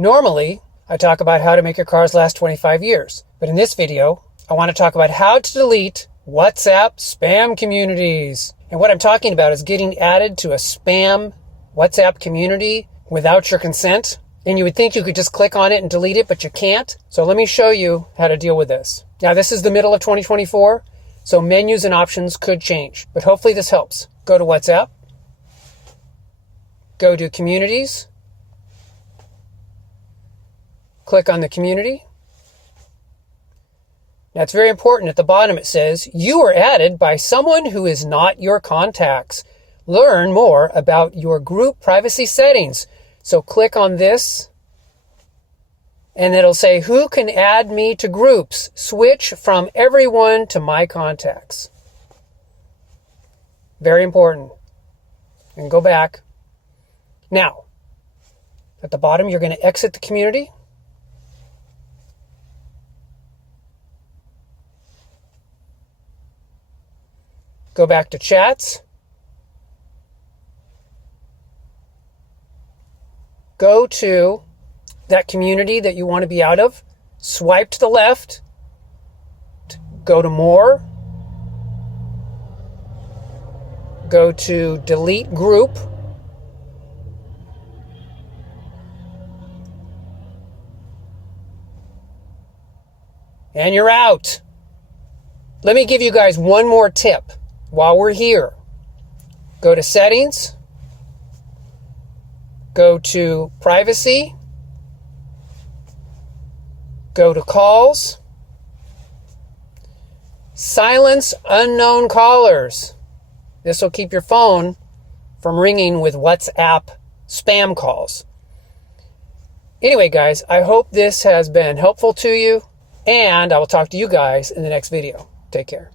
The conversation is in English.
Normally, I talk about how to make your cars last 25 years. But in this video, I want to talk about how to delete WhatsApp spam communities. And what I'm talking about is getting added to a spam WhatsApp community without your consent. And you would think you could just click on it and delete it, but you can't. So let me show you how to deal with this. Now, this is the middle of 2024, so menus and options could change. But hopefully this helps. Go to WhatsApp. Go to Communities. Click on the community. Now, it's very important. At the bottom it says, you were added by someone who is not your contacts. Learn more about your group privacy settings. So click on this, and it'll say, who can add me to groups? Switch from everyone to my contacts. Very important. And go back. Now, at the bottom, you're going to exit the community. Go back to chats. Go to that community that you want to be out of. Swipe to the left. Go to more. Go to delete group. And you're out. Let me give you guys one more tip. While we're here, go to Settings, go to Privacy, go to Calls, silence unknown callers. This will keep your phone from ringing with WhatsApp spam calls. Anyway, guys, I hope this has been helpful to you, and I will talk to you guys in the next video. Take care.